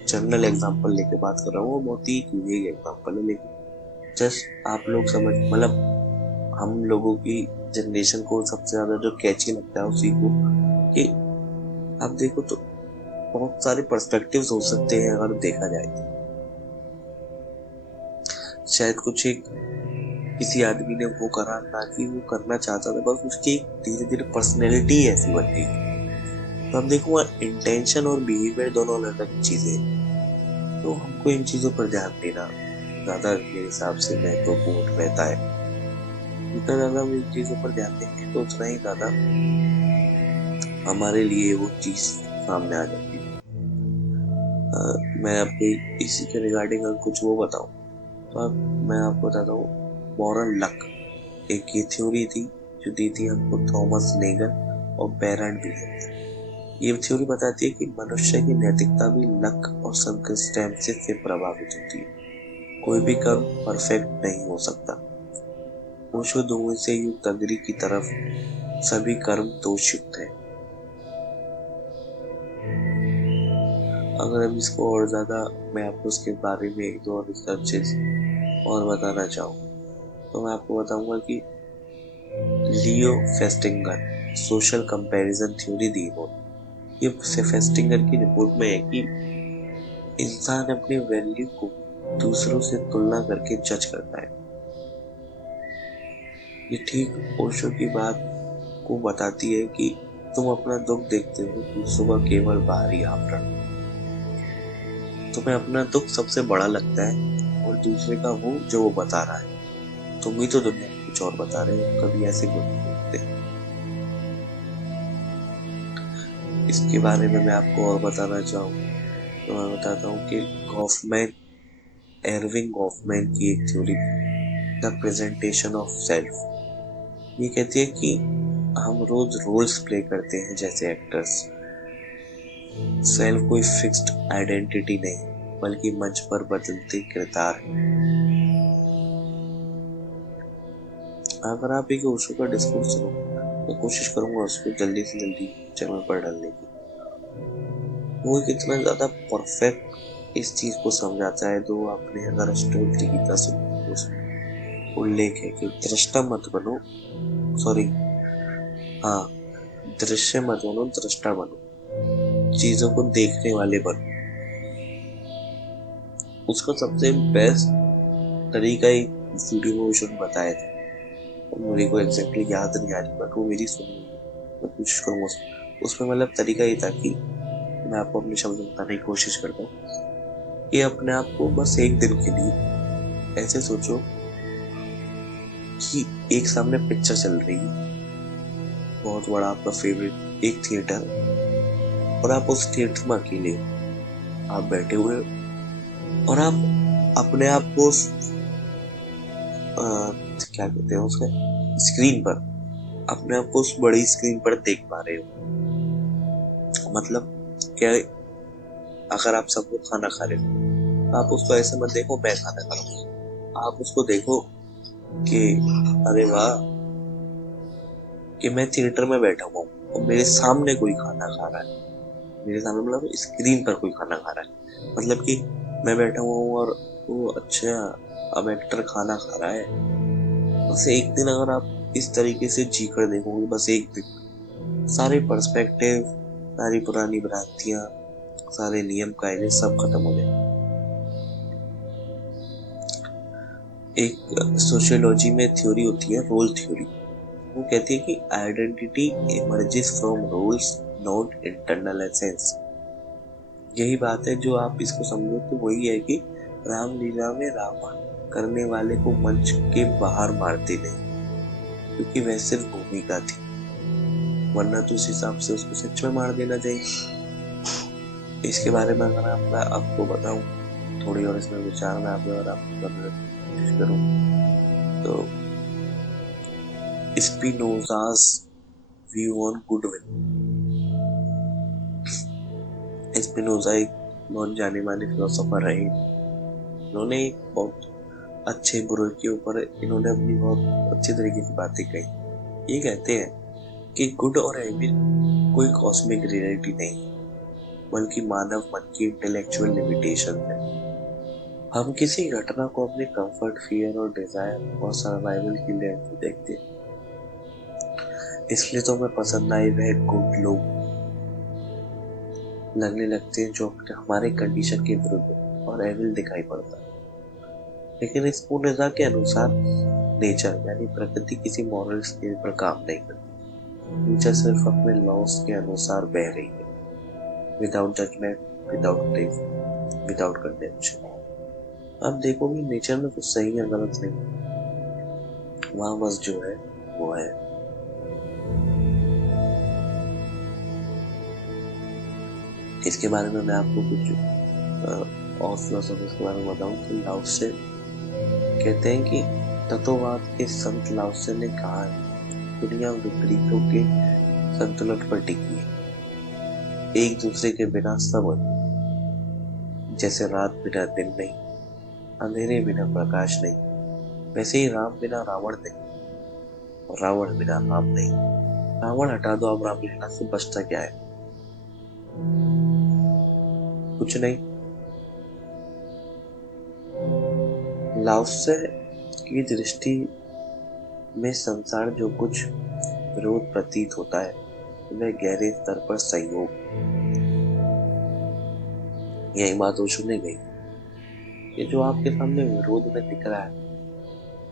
जनरल एग्जांपल लेके बात कर रहा हूँ, बहुत ही यूनिक एग्जांपल है, लेकिन जस्ट आप लोग समझ, मतलब हम लोगों की जनरेशन को सबसे ज्यादा जो कैची लगता है उसी को, कि आप देखो तो बहुत सारे पर्सपेक्टिव्स हो सकते हैं अगर देखा जाए तो। शायद कुछ एक किसी आदमी ने वो करा ना कि वो करना चाहता था, बस उसकी धीरे धीरे पर्सनैलिटी ऐसी बन गई। तो अब देखो इंटेंशन और बिहेवियर दोनों अलग अलग चीजें, तो हमको इन चीजों पर ध्यान देना ज्यादा मेरे हिसाब से महत्वपूर्ण रहता है। जितना ज्यादा हम इन चीजों पर ध्यान देंगे तो उतना ही ज्यादा हमारे लिए वो चीज सामने आ जाती है। मैं आपको इसी के रिगार्डिंग अगर कुछ वो बताऊं तो मैं आपको बताता हूँ मॉरल लक। एक ये थ्योरी थी जो दी थी हमको थॉमस नेगल और बेरेंट विलियम्स। ये थ्योरी बताती है कि मनुष्य की नैतिकता भी लक और सर्कमस्टेंसेस से प्रभावित होती है। कोई भी कर्म परफेक्ट नहीं हो सकता। ओशो धुएं से युक्त अग्नि की तरफ सभी कर्म दोषयुक्त है। अगर हम इसको और ज्यादा, मैं आपको उसके बारे में एक दो और रिसर्चेस और बताना चाहूँ तो मैं आपको बताऊंगा कि लियो फेस्टिंगर सोशल कंपैरिजन थ्योरी दी हो। ये फेस्टिंगर की रिपोर्ट में है कि इंसान अपनी वैल्यू को दूसरों से तुलना करके जज करता है। ये ठीक ओशो की बात को बताती है कि तुम अपना दुख देखते हो दूसरों का केवल बाहरी आवरण। तुम्हें अपना दुख सबसे बड़ा लगता है और दूसरे का वो जो वो बता रहा है। तुम भी तो दुनिया को कुछ और बता रहे हो, कभी ऐसे क्यों नहीं बोलते। इसके बारे में मैं आपको और बताना चाहूँ तो मैं बताता हूँ कि गॉफमैन, एरविंग गॉफमैन की एक theory, the presentation of self, ये कहती है कि हम रोज रोल्स प्ले करते हैं जैसे एक्टर्स। सेल्फ कोई फिक्स्ड आइडेंटिटी नहीं, बल्कि मंच पर बदलते किरदार है। अगर आप एक ओशो का डिस्कोर्स सुनो, मैं कोशिश करूंगा उसको जल्दी से जल्दी चैनल पर डालने की। वो कितना ज्यादा परफेक्ट इस चीज को समझाता है। तो आपने अगर स्टोरी गीता सुनी तो उसमें उल्लेख है कि दृष्टा मत बनो, सॉरी, हाँ, दृश्य मत बनो, दृष्टा बनो, चीजों को देखने वाले बनो। उसका सबसे बेस्ट तरीका एक वीडियो में उसने बताया था, मेरे को एग्जैक्टली याद नहीं आ रही, बट वो मेरी सुनी हुई है, मैं कोशिश करूंगा उसमें मतलब तरीका ये था कि मैं आपको अपने शब्द में बताने की कोशिश करता हूँ कि अपने आप को बस एक दिन के लिए ऐसे सोचो कि एक सामने पिक्चर चल रही है, बहुत बड़ा आपका फेवरेट एक थिएटर, और आप उस थिएटर में अकेले हो, आप बैठे हुए हो और आप अपने आप को क्या कहते हैं उसके स्क्रीन पर, अपने आप को उस बड़ी स्क्रीन पर देख पा रहे हो। मतलब क्या, अगर आप सब लोग खाना खा रहे हो तो आप उसको ऐसे मत देखो मैं खाना खा रहा हूँ, आप उसको देखो कि अरे वाह, कि मैं थिएटर में बैठा हुआ हूँ और मेरे सामने कोई खाना खा रहा है, मेरे सामने मतलब स्क्रीन पर कोई खाना खा रहा है, मतलब कि मैं बैठा हुआ हूँ और वो अच्छा अब एक्टर खाना खा रहा है। बस एक दिन अगर आप इस तरीके से जी कर देखोगे, बस एक दिन, सारे पर्सपेक्टिव, सारी पुरानी भ्रांतियां, सारे नियम कायदे सब खत्म हो जाए। एक सोशियोलॉजी में थ्योरी होती है रोल थ्योरी, वो कहती है कि identity emerges from roles, not internal essence. यही बात है, जो आप इसको समझो तो वही है कि रामलीला में रावण करने वाले को मंच के बाहर मारते नहीं, क्योंकि वह सिर्फ भूमिका थी, वरना तो उस हिसाब से उसको सच में मार देना चाहिए। इसके बारे में अगर आपको बताऊं थोड़ी और इसमें विचार में आप अगर आपको कोशिश करूं तो स्पिनोजा's व्यू ऑन गुडविल। स्पिनोजा एक बहुत जाने माने फिलोसोफर रहे, इन्होंने एक बहुत अच्छे बुरे के ऊपर इन्होंने अपनी बहुत अच्छी तरीके से बातें कही। ये कहते हैं कि गुड और एविल कोई कॉस्मिक रियलिटी नहीं, बल्कि मानव मन की इंटेलेक्चुअल लिमिटेशन है। हम किसी घटना को अपने कंफर्ट, फियर और डिजायर और सर्वाइवल की लेंस से देखते हैं, इसलिए तो हमें पसंद आए वह गुड लोग लगने लगते हैं जो हमारे कंडीशन के विरुद्ध और एविल दिखाई पड़ता है। लेकिन इस पूर्णता के अनुसार नेचर यानी प्रकृति किसी मॉरल स्केल पर काम नहीं करती। नेचर सिर्फ अपने लॉस के अनुसार बह रही है, without judgment, without place, without condition. अब देखोगे नेचर में कुछ सही या गलत नहीं, वहां बस जो है वो है। इसके बारे में मैं आपको कुछ और फिलोसफी के बारे में बताऊं तो लाओत्से कहते हैं कि तत्ववाद के संत लाओत्से ने कहा है दुनिया विपरीतों के संतुलन पर टिकी है, एक दूसरे के बिना सब है। जैसे रात बिना दिन नहीं, अंधेरे बिना प्रकाश नहीं, वैसे ही राम बिना रावण नहीं और रावण बिना राम नहीं। रावण हटा दो, अब रामलीला से बचता क्या है? कुछ नहीं। लाओत्से की दृष्टि में संसार जो कुछ विरोध प्रतीत होता है वह गहरे स्तर पर सहयोग। यही बात ओशो ने कही कि जो आपके सामने विरोध में दिख रहा है,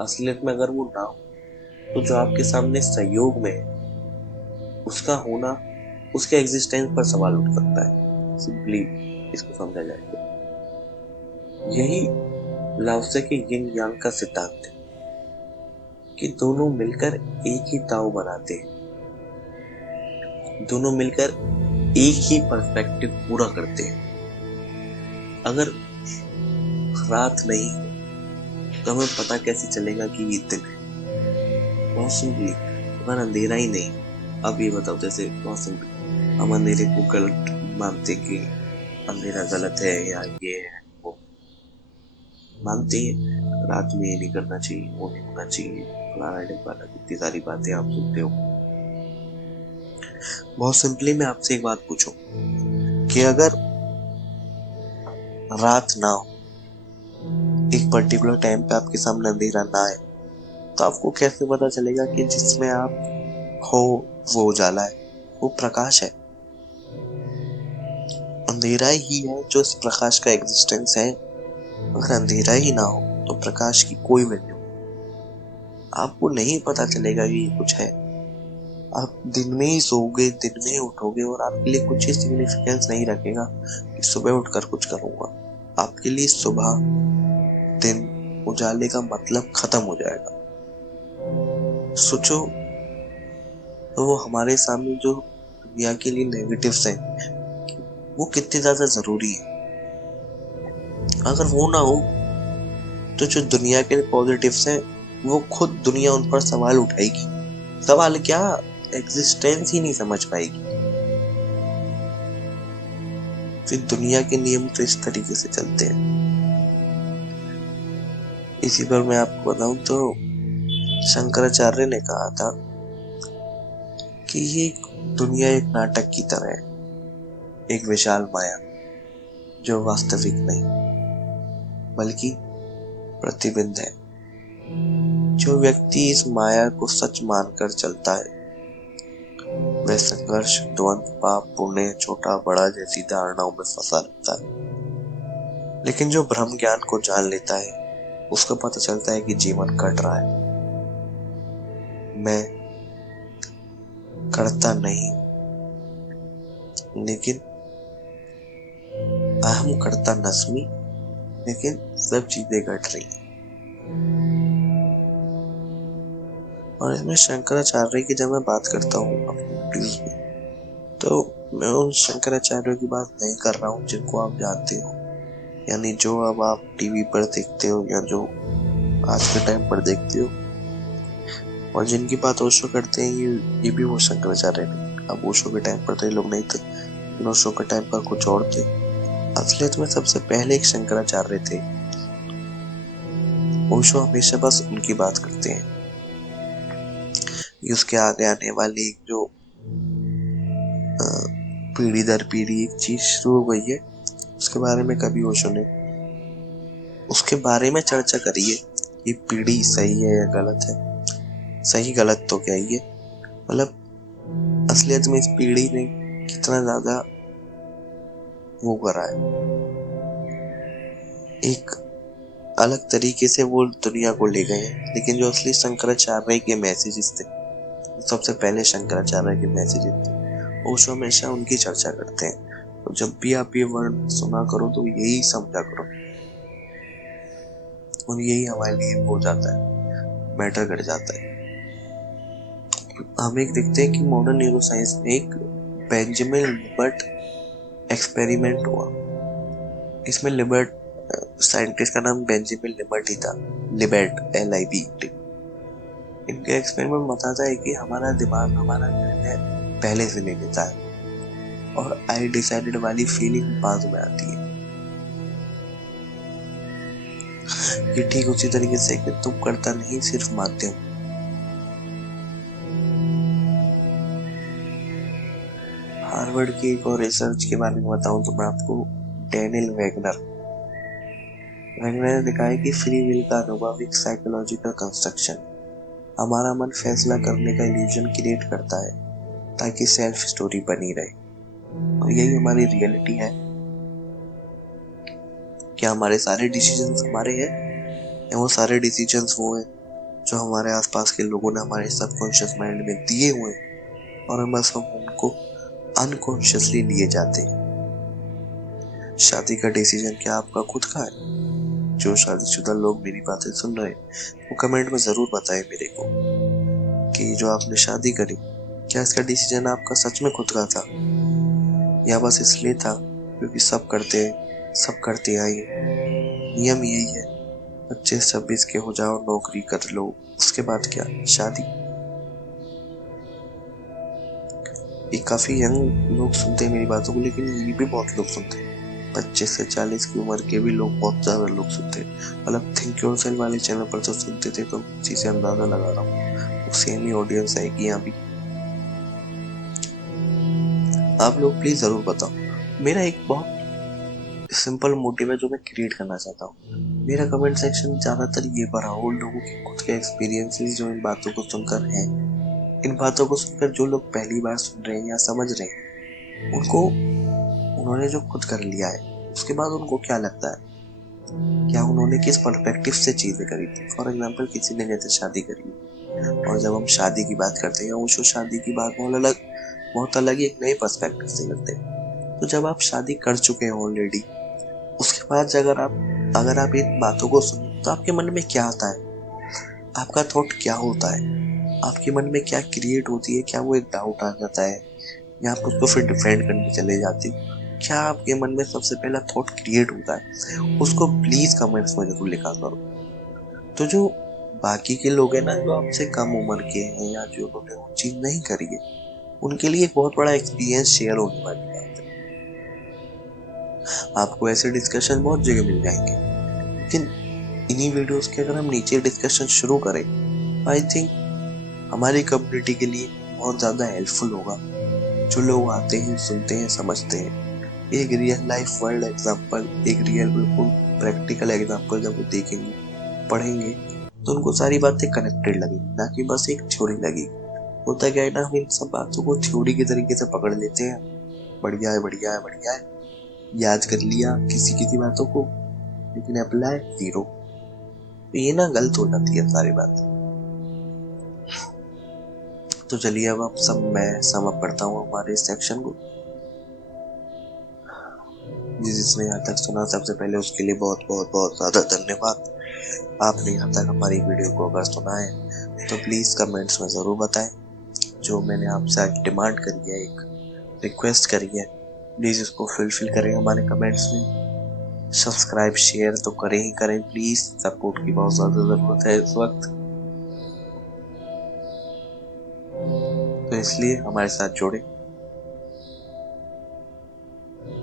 असलियत में अगर वो ना हो तो जो आपके सामने सहयोग में है उसका होना, उसके एग्जिस्टेंस पर सवाल उठ सकता है। सिंपली इसको समझा जाए तो यही लाओत्से के यिन यांग का सिद्धांत है। कि दोनों मिलकर एक ही ताव बनाते हैं, दोनों मिलकर एक ही पर्सपेक्टिव पूरा करते हैं। अगर रात नहीं तो हमें पता कैसे चलेगा कि ये दिन है? बहुत सिंपली, अगर अंधेरा ही नहीं, अब ये बताओ, जैसे बहुत सिंपल, हम अंधेरे को गलत मानते कि अंधेरा गलत है या ये है वो मानते हैं, रात में ये नहीं करना चाहिए, वो नहीं होना चाहिए, फलाना ढिमकाना, कितनी सारी बातें आप सुनते हो। बहुत सिंपली मैं आपसे एक बात पूछूं कि अगर रात ना हो, एक पर्टिकुलर टाइम पे आपके सामने अंधेरा ना आए, तो आपको कैसे पता चलेगा कि जिसमें आप हो वो उजाला है, वो प्रकाश है? अंधेरा ही है जो इस प्रकाश का एग्जिस्टेंस है। अगर अंधेरा ही ना हो तो प्रकाश की कोई वैल्यू नहीं। आपको नहीं पता चलेगा कि ये कुछ है। आप दिन में ही सोओगे, दिन में ही उठोगे और आपके लिए कुछ ही सिग्निफिकेंस नहीं रखेगा कि सुबह उठकर कुछ करूंगा। आपके लिए सुबह, दिन, उजाले का मतलब खत्म हो जाएगा। सोचो, तो वो हमारे सामने जो दुनिया के लिए नेगेटिव्स हैं, वो कितने ज्यादा जरूरी है। अगर वो ना हो तो जो दुनिया के पॉजिटिव्स हैं, वो खुद दुनिया उन पर सवाल उठाएगी। सवाल क्या, एग्जिस्टेंस ही नहीं समझ पाएगी। फिर दुनिया के नियम तो इस तरीके से चलते हैं। इसी पर मैं आपको बताऊं तो शंकराचार्य ने कहा था कि ये दुनिया एक नाटक की तरह है, एक विशाल माया जो वास्तविक नहीं बल्कि प्रतिबिंब है। जो व्यक्ति इस माया को सच मानकर चलता है, वह संघर्ष, द्वंद, पाप, पुण्य, छोटा बड़ा जैसी धारणाओं में फंसा रहता है। लेकिन जो ब्रह्म ज्ञान को जान लेता है, उसको पता चलता है कि जीवन कट रहा है, मैं करता नहीं, लेकिन अहम करता नस्मी, लेकिन सब चीजें घट रही हैं। और इसमें शंकराचार्य की जब मैं बात करता हूँ अपनी वीडियोस में, तो मैं उन शंकराचार्यों की बात नहीं कर रहा हूँ जिनको आप जानते हो, यानी जो अब आप टीवी पर देखते हो या जो आज के टाइम पर देखते हो। और जिनकी बात ओशो करते हैं, ये भी वो शंकराचार्य नहीं। अब ओशो के टाइम पर तो ये लोग नहीं थे, ओशो के टाइम पर कुछ और थे। असलियत में सबसे पहले एक शंकराचार्य थे। ओशो हमेशा बस उनकी बात करते हैं। उसके आगे आने वाली जो पीढ़ी दर पीढ़ी एक चीज शुरू हो गई है, उसके बारे में कभी ओशो ने उसके बारे में चर्चा करी है। ये पीढ़ी सही है या गलत है? सही गलत तो क्या ही है, मतलब असलियत में इस पीढ़ी ने कितना ज्यादा वो करा है। एक अलग तरीके से वो दुनिया को ले गए हैं, लेकिन जो असली शंकराचार्य के मैसेजेस थे, सबसे पहले शंकराचार्य के मैसेजेस थे, ओशो हमेशा उनकी चर्चा करते हैं। तो जब भी आप ये वर्ड सुना करो तो यही समझा करो, और यही हमारे लिए हो जाता है, मैटर कर जाता है। हम एक देखते हैं कि मॉडर्न न्यूरोसाइंस में एक बेंजामिन लिबर्ट एक्सपेरिमेंट हुआ। इसमें लिबर्ट साइंटिस्ट का नाम बेंजामिन लिबर्ट ही था, लिबर्ट LIBERT। इनके एक्सपेरिमेंट बताता है कि हमारा दिमाग हमारा निर्णय पहले से ले लेता है, और आई डिसाइडेड वाली फीलिंग बाद में आती है। ये ठीक उसी तरीके से कि तुम करता नहीं, सिर्फ माध्यम। हार्वर्ड की एक और रिसर्च के बारे में बताऊं तो मैं आपको डैनियल वेगनर ने दिखाया है कि फ्री विल का अनुभव एक साइकोलॉजिकल कंस्ट्रक्शन। हमारा मन फैसला करने का इल्यूजन क्रिएट करता है ताकि सेल्फ स्टोरी बनी रहे, और यही हमारी रियलिटी है। क्या हमारे सारे डिसीजंस हमारे हैं, या वो सारे डिसीजंस वो हैं जो हमारे आसपास के लोगों ने हमारे सबकॉन्शियस माइंड में दिए हुए हैं, और बस हम उनको अनकॉन्शियसली लिए जाते हैं। शादी का डिसीजन क्या आपका खुद का है? जो शादीशुदा लोग मेरी बातें सुन रहे हैं वो कमेंट में जरूर बताएं मेरे को कि जो आपने शादी करी, क्या इसका डिसीजन आपका सच में खुद का था या बस इसलिए था क्योंकि सब करते आई। नियम यही है, 25-26 के हो जाओ, नौकरी कर लो, उसके बाद क्या, शादी। ये काफी यंग लोग सुनते हैं मेरी बातों को, लेकिन ये भी बहुत लोग सुनते हैं। 25 से 40 की उम्र के भी लोग, बहुत ज्यादा लोग सुनते हैं। मतलब थिंक योरसेल्फ वाले चैनल पर तो सुनते थे, तो उसी से अंदाजा लगा रहा हूँ सेम ही ऑडियंस है कि यहाँ भी। आप लोग प्लीज जरूर बताओ। मेरा एक बहुत सिंपल मोटिव है जो मैं क्रिएट करना चाहता हूँ। मेरा कमेंट सेक्शन ज्यादातर ये भरा हो लोगों के खुद के एक्सपीरियंसेस जो इन बातों को सुनकर हैं। इन बातों को सुनकर जो लोग पहली बार सुन रहे हैं या समझ रहे हैं, उन्होंने जो खुद कर लिया है उसके बाद उनको क्या लगता है, क्या उन्होंने किस पर्सपेक्टिव से चीजें करी थी। फॉर एग्जाम्पल, किसी ने जैसे शादी करी, और जब हम शादी की बात करते हैं उस शादी की बात बहुत अलग एक नए पर्सपेक्टिव से करते हैं। तो जब आप शादी कर चुके हो ऑलरेडी, उसके बाद अगर आप इन बातों को सुनो तो आपके मन में क्या आता है, आपका थॉट क्या होता है, आपके मन में क्या क्रिएट होती है। क्या वो एक डाउट आ जाता है या आप उसको फिर डिफेंड करने चले जाते हो? क्या आपके मन में सबसे पहला थॉट क्रिएट होता है, उसको प्लीज कमेंट्स में जरूर लिखा करो। तो जो बाकी के लोग हैं ना, जो आपसे कम उम्र के हैं या जो उन्होंने वो चीज नहीं करी है, उनके लिए एक बहुत बड़ा एक्सपीरियंस शेयर होने वाली बात है। आपको ऐसे डिस्कशन बहुत जगह मिल जाएंगे, लेकिन इन्हीं वीडियोस के अगर हम नीचे डिस्कशन शुरू करें, आई थिंक हमारी कम्युनिटी के लिए बहुत ज्यादा हेल्पफुल होगा। जो लोग आते हैं, सुनते हैं, समझते हैं, एक रियल लाइफ वर्ल्ड एग्जांपल, एक रियल बिल्कुल प्रैक्टिकल एग्जांपल जब वो देखेंगे, पढ़ेंगे, तो उनको सारी बातें कनेक्टेड लगेंगी, ना कि बस एक थ्योरी लगेगी। होता क्या है ना, हम इन सब बातों को थ्योरी के तरीके से पकड़ लेते हैं, बढ़िया है बढ़िया है बढ़िया है, याद कर लिया किसी बातों को, लेकिन अप्लाई जीरो। तो ये ना गलत हो जाती है सारी बात। तो चलिए अब मैं सम अप करता हूँ हमारे इस सेक्शन को। जिसने यहाँ तक सुना, सबसे पहले उसके लिए बहुत बहुत बहुत ज्यादा धन्यवाद। आपने यहाँ तक हमारी वीडियो को अगर सुना है तो प्लीज कमेंट्स में जरूर बताएं। जो मैंने आपसे आज डिमांड करी है, एक रिक्वेस्ट करी है, प्लीज उसको फुलफिल करें हमारे कमेंट्स में। सब्सक्राइब शेयर तो करें ही करें प्लीज, सपोर्ट की बहुत ज्यादा जरूरत है इस वक्त। तो इसलिए हमारे साथ जुड़े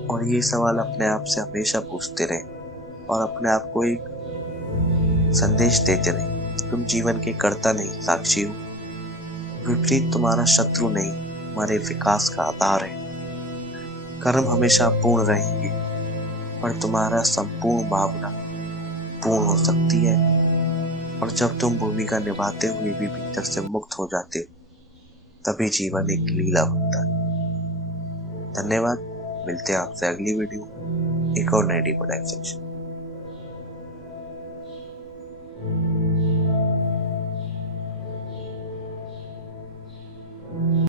और ये सवाल अपने आप से हमेशा पूछते रहें और अपने आप को एक संदेश देते रहें, तुम जीवन के कर्ता नहीं साक्षी हो। विपरीत तुम्हारा शत्रु नहीं, तुम्हारे विकास का आधार है। कर्म हमेशा पूर्ण रहेंगे, पर तुम्हारा संपूर्ण भावना पूर्ण हो सकती है। और जब तुम भूमिका निभाते हुए भी भीतर से मुक्त हो जाते, तभी जीवन एक लीला होता है। धन्यवाद। मिलते हैं आपसे अगली वीडियो, एक और नई डीप डाइव सेक्शन।